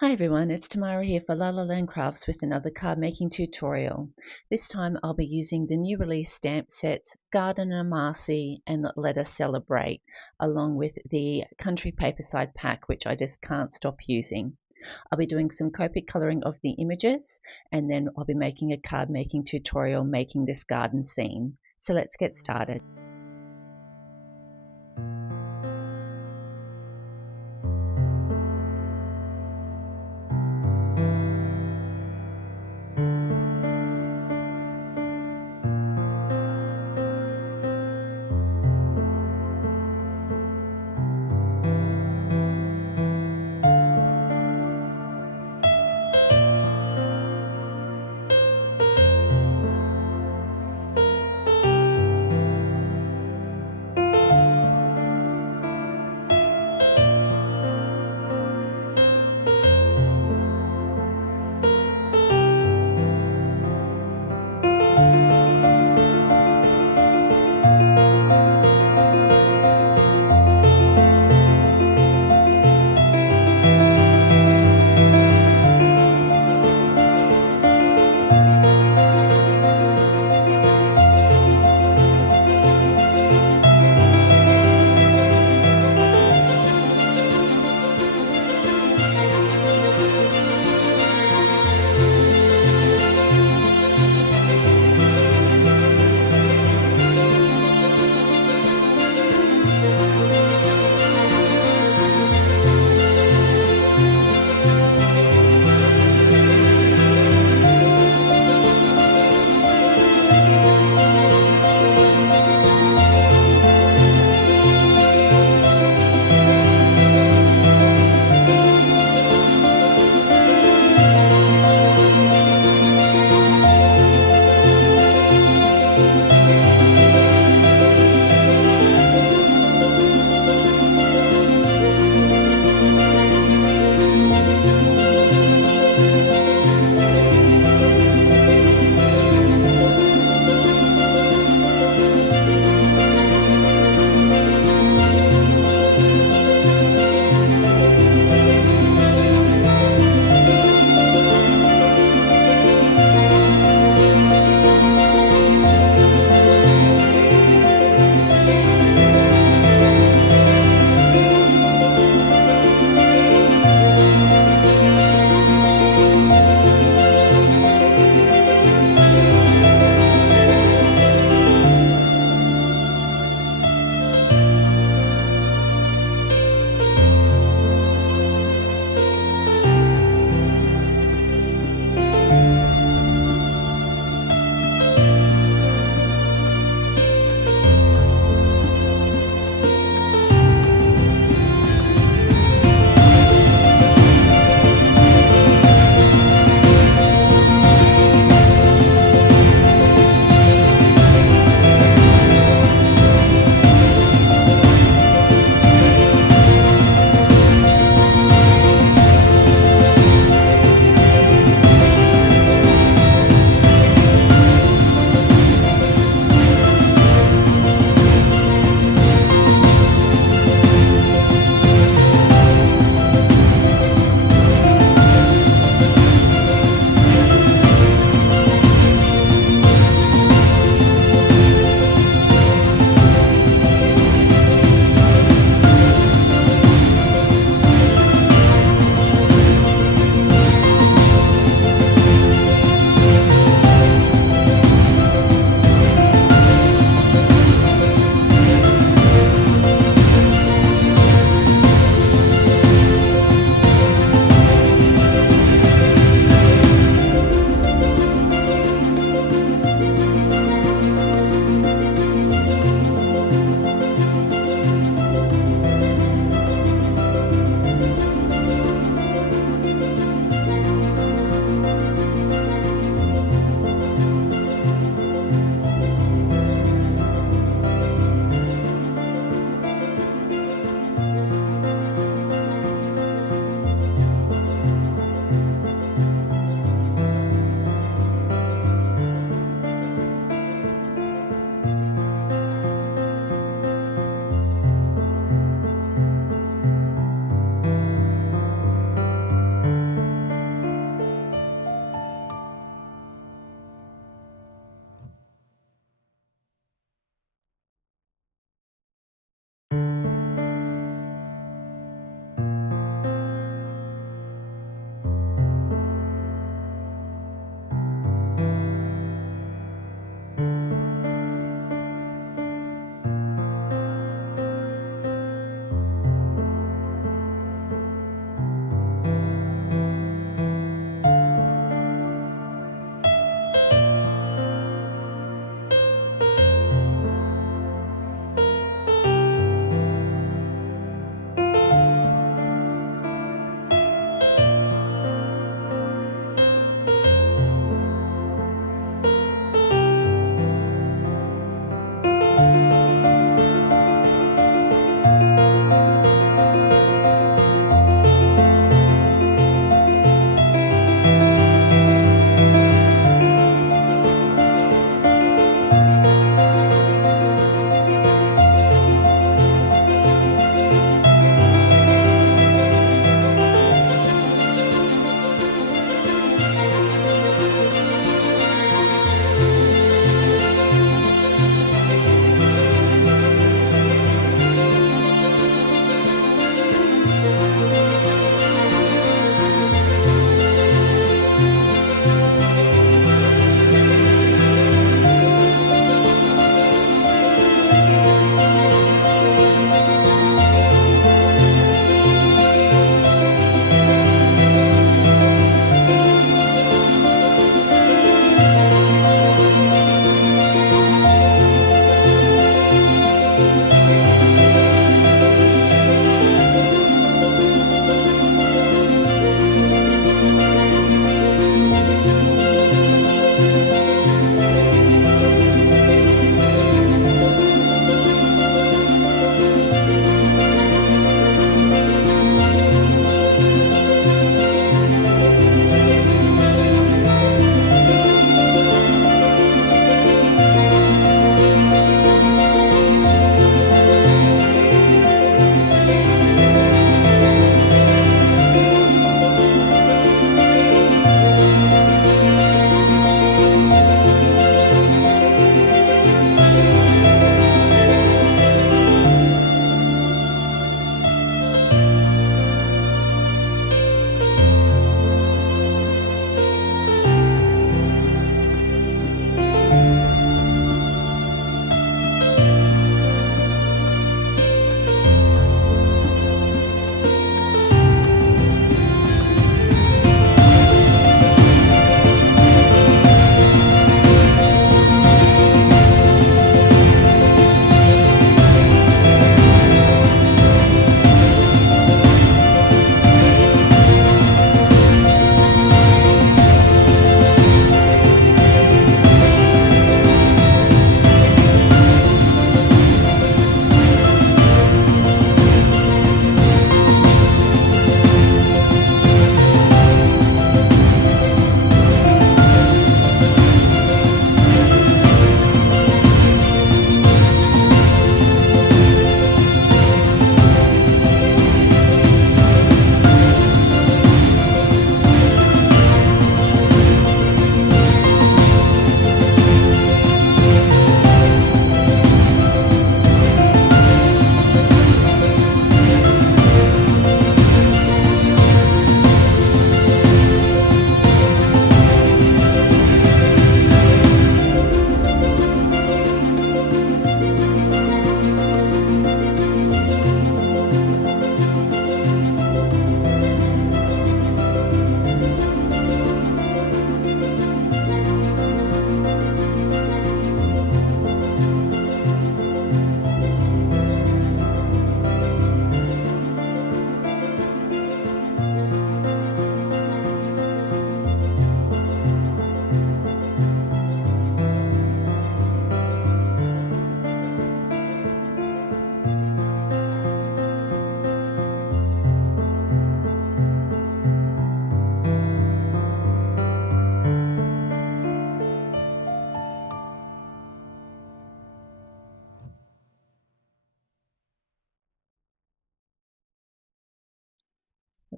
Hi everyone, it's Tamara here for lalalandcrafts with another card making tutorial. This time I'll be using the new release stamp sets Gardener Marci and Lettuce Celebrate, along with the country paper side pack, which I just can't stop using. I'll be doing some Copic colouring of the images, and then I'll be making a card making tutorial making this garden scene. So let's get started.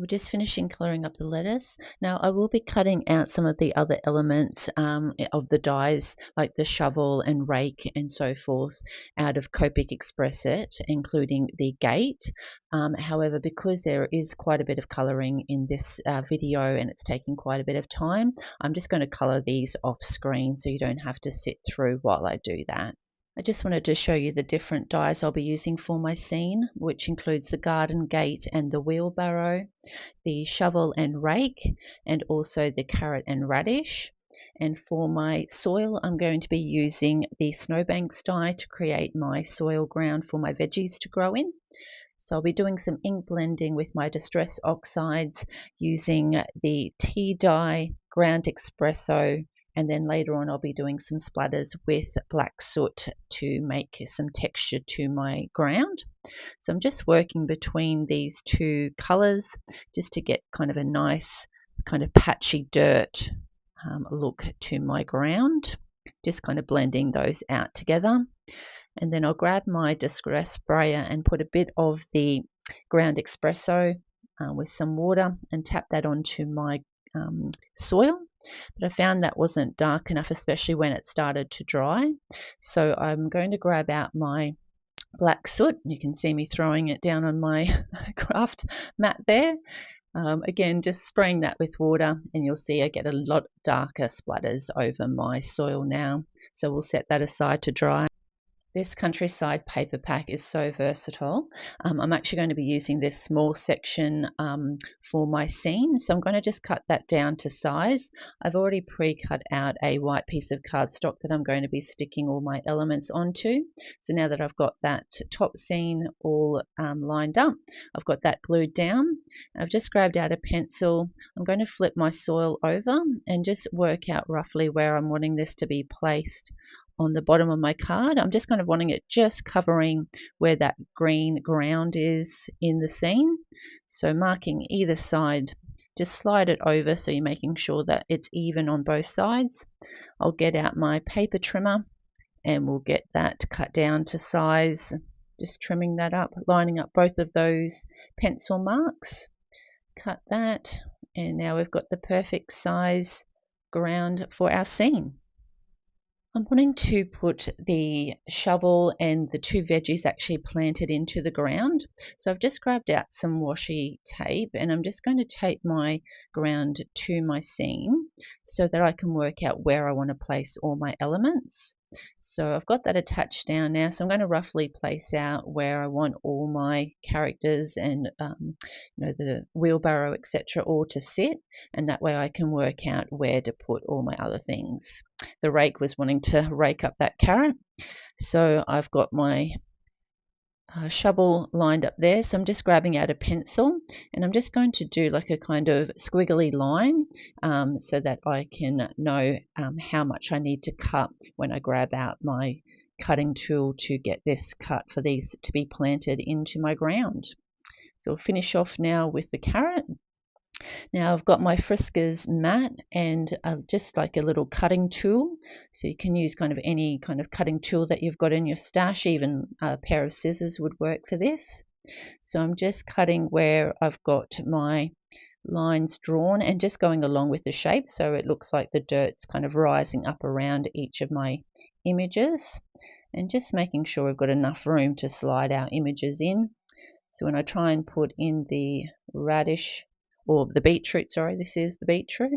We're just finishing colouring up the lettuce. Now I will be cutting out some of the other elements of the dies, like the shovel and rake and so forth, out of Copic Express It, including the gate. However, because there is quite a bit of colouring in this video and it's taking quite a bit of time, I'm just going to colour these off screen so you don't have to sit through while I do that. I just wanted to show you the different dies I'll be using for my scene, which includes the garden gate and the wheelbarrow, the shovel and rake, and also the carrot and radish. And for my soil, I'm going to be using the snowbanks die to create my soil ground for my veggies to grow in. So I'll be doing some ink blending with my Distress Oxides using the tea dye, ground espresso, and then later on I'll be doing some splatters with black soot to make some texture to my ground. So I'm just working between these two colours just to get kind of a nice kind of patchy dirt look to my ground, just kind of blending those out together. And then I'll grab my Distress sprayer and put a bit of the ground espresso with some water and tap that onto my soil. But I found that wasn't dark enough, especially when it started to dry. So I'm going to grab out my black soot. You can see me throwing it down on my craft mat there. Again, just spraying that with water, and you'll see I get a lot darker splatters over my soil now. So we'll set that aside to dry. This countryside paper pack is so versatile. I'm actually going to be using this small section for my scene, so I'm going to just cut that down to size. I've already pre-cut out a white piece of cardstock that I'm going to be sticking all my elements onto. So now that I've got that top scene all lined up, I've got that glued down. I've just grabbed out a pencil. I'm going to flip my soil over and just work out roughly where I'm wanting this to be placed on the bottom of my card. I'm just kind of wanting it just covering where that green ground is in the scene. So marking either side, just slide it over so you're making sure that it's even on both sides. I'll get out my paper trimmer and we'll get that cut down to size, just trimming that up, lining up both of those pencil marks. Cut that, and now we've got the perfect size ground for our scene. I'm wanting to put the shovel and the two veggies actually planted into the ground. So I've just grabbed out some washi tape and I'm just going to tape my ground to my scene so that I can work out where I want to place all my elements. So I've got that attached down now, so I'm going to roughly place out where I want all my characters and the wheelbarrow, etc., all to sit, and that way I can work out where to put all my other things. The rake was wanting to rake up that carrot, so I've got my shovel lined up there, so I'm just grabbing out a pencil and I'm just going to do like a kind of squiggly line so that I can know how much I need to cut when I grab out my cutting tool to get this cut for these to be planted into my ground. So I'll finish off now with the carrot. Now I've got my Friskers mat and just like a little cutting tool, so you can use kind of any kind of cutting tool that you've got in your stash. Even a pair of scissors would work for this. So I'm just cutting where I've got my lines drawn and just going along with the shape, so it looks like the dirt's kind of rising up around each of my images, and just making sure we've got enough room to slide our images in. So when I try and put in the radish, or the beetroot, sorry, this is the beetroot,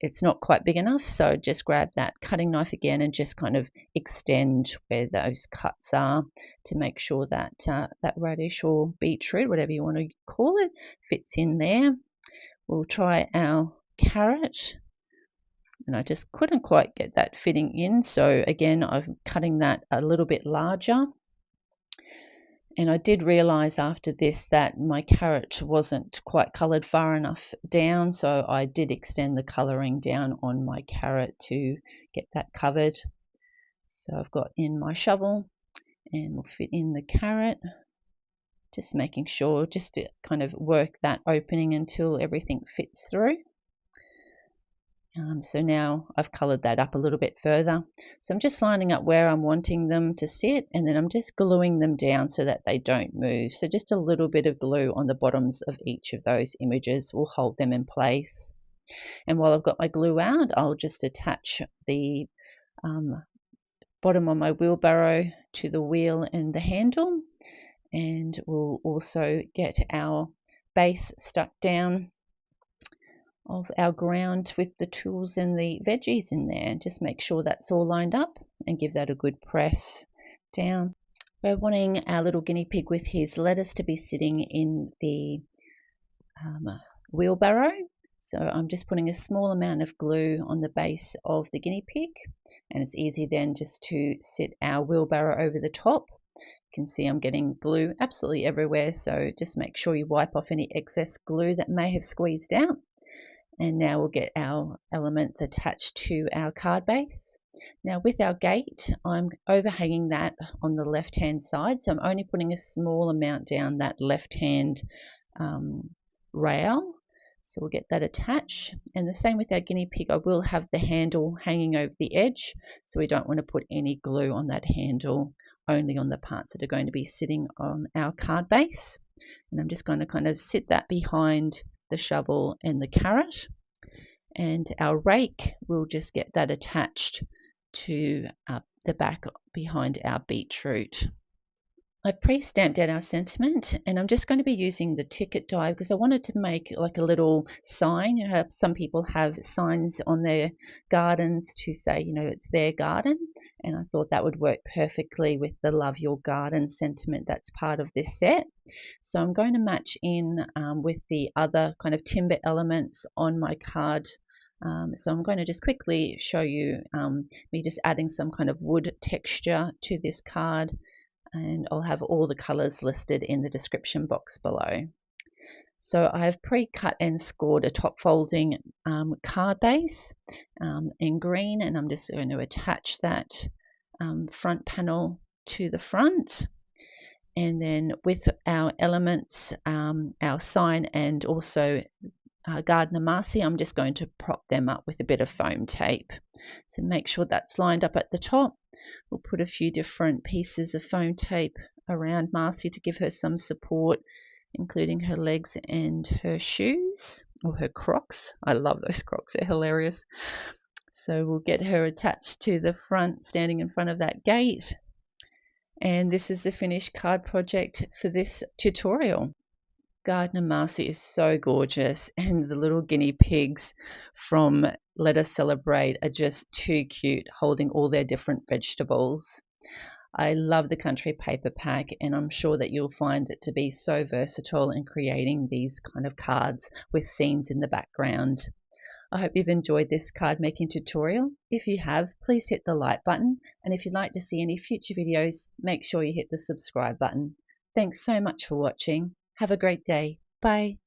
it's not quite big enough, so just grab that cutting knife again and just kind of extend where those cuts are to make sure that that radish or beetroot, whatever you want to call it, fits in there. We'll try our carrot, and I just couldn't quite get that fitting in, so again I'm cutting that a little bit larger. And I did realise after this that my carrot wasn't quite coloured far enough down, so I did extend the colouring down on my carrot to get that covered. So I've got in my shovel and we'll fit in the carrot, just making sure just to kind of work that opening until everything fits through. So now I've coloured that up a little bit further. So I'm just lining up where I'm wanting them to sit, and then I'm just gluing them down so that they don't move. So just a little bit of glue on the bottoms of each of those images will hold them in place. And while I've got my glue out, I'll just attach the bottom of my wheelbarrow to the wheel and the handle, and we'll also get our base stuck down of our ground with the tools and the veggies in there, and just make sure that's all lined up and give that a good press down. We're wanting our little guinea pig with his lettuce to be sitting in the wheelbarrow, so I'm just putting a small amount of glue on the base of the guinea pig, and it's easy then just to sit our wheelbarrow over the top. You can see I'm getting glue absolutely everywhere, so just make sure you wipe off any excess glue that may have squeezed out. And now we'll get our elements attached to our card base. Now with our gate, I'm overhanging that on the left hand side, so I'm only putting a small amount down that left hand rail. So we'll get that attached, and the same with our guinea pig. I will have the handle hanging over the edge, so we don't want to put any glue on that handle, only on the parts that are going to be sitting on our card base. And I'm just going to kind of sit that behind the shovel and the carrot, and our rake, we'll just get that attached to the back behind our beetroot. I've pre-stamped out our sentiment, and I'm just going to be using the ticket die because I wanted to make like a little sign. You know, some people have signs on their gardens to say, you know, it's their garden, and I thought that would work perfectly with the Love Your Garden sentiment that's part of this set. So I'm going to match in with the other kind of timber elements on my card. So I'm going to just quickly show you me just adding some kind of wood texture to this card, and I'll have all the colours listed in the description box below. So I've pre-cut and scored a top folding card base in green, and I'm just going to attach that front panel to the front. And then with our elements, our sign, and also Gardener Marci, I'm just going to prop them up with a bit of foam tape. So make sure that's lined up at the top. We'll put a few different pieces of foam tape around Marci to give her some support, including her legs and her shoes, or her Crocs. I love those Crocs, they're hilarious. So we'll get her attached to the front, standing in front of that gate. And this is the finished card project for this tutorial. Gardener Marci is so gorgeous, and the little guinea pigs from Lettuce Celebrate are just too cute, holding all their different vegetables. I love the country paper pack, and I'm sure that you'll find it to be so versatile in creating these kind of cards with scenes in the background. I hope you've enjoyed this card making tutorial. If you have, please hit the like button, and if you'd like to see any future videos, make sure you hit the subscribe button. Thanks so much for watching. Have a great day. Bye.